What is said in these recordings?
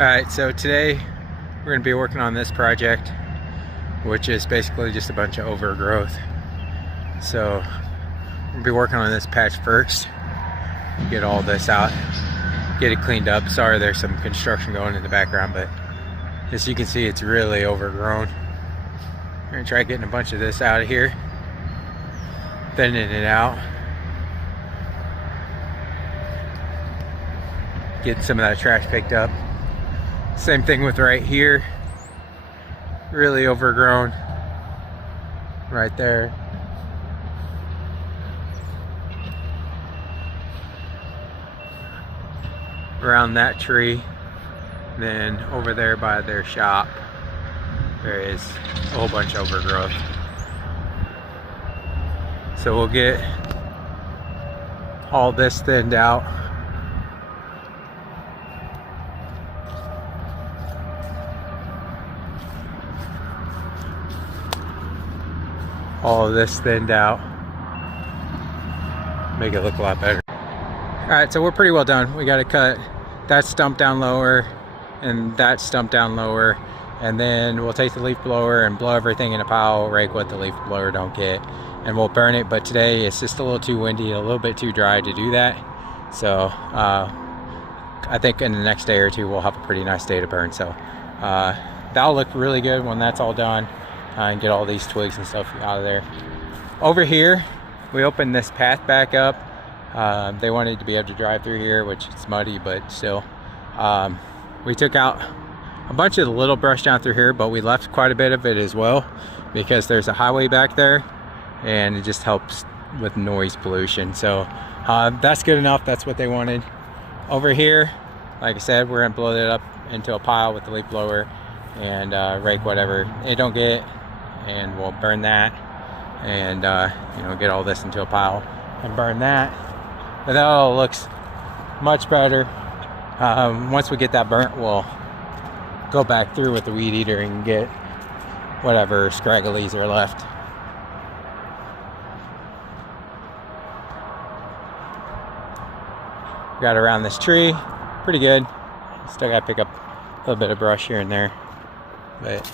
Alright, so today we're going to be working on this project, which is basically just a bunch of overgrowth. So we're going to be working on this patch first, get all this out, get it cleaned up. Sorry there's some construction going in the background, but as you can see it's really overgrown. We're going to try getting a bunch of this out of here, thinning it out, getting some of that trash picked up. Same thing with right here, really overgrown right there. Around that tree, then over there by their shop there is a whole bunch of overgrowth. So we'll get all this thinned out. All of this thinned out, make it look a lot better. Alright, so we're pretty well done. We got to cut that stump down lower and that stump down lower, and then we'll take the leaf blower and blow everything in a pile, rake what the leaf blower don't get, and we'll burn it. But today it's just a little too windy, a little bit too dry to do that. So I think in the next day or two we'll have a pretty nice day to burn. So that'll look really good when that's all done. And get all these twigs and stuff out of there. Over here we opened this path back up. They wanted to be able to drive through here, which it's muddy, but still. We took out a bunch of the little brush down through here, but we left quite a bit of it as well because there's a highway back there and it just helps with noise pollution. So that's good enough. That's what they wanted. Over here, like I said, we're gonna blow it up into a pile with the leaf blower and rake whatever it don't get, and we'll burn that, and you know, get all this into a pile and burn that. But that all looks much better. Once we get that burnt, we'll go back through with the weed eater and get whatever scragglies are left. Got around this tree pretty good. Still gotta pick up a little bit of brush here and there, but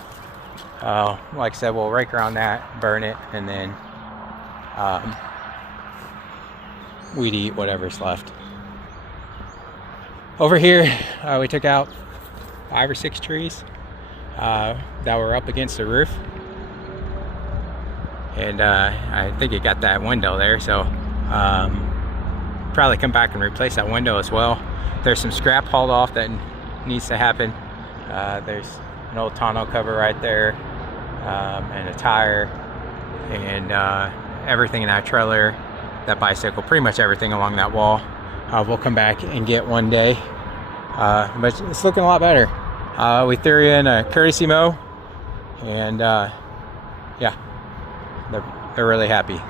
like I said, we'll rake around that, burn it, and then weed eat whatever's left. Over here we took out 5 or 6 trees that were up against the roof, and I think it got that window there, so probably come back and replace that window as well. There's some scrap hauled off that needs to happen. There's an old tonneau cover right there, and a tire, and everything in that trailer, that bicycle, pretty much everything along that wall. We'll come back and get one day, but it's looking a lot better. We threw in a courtesy mow, and yeah, they're really happy.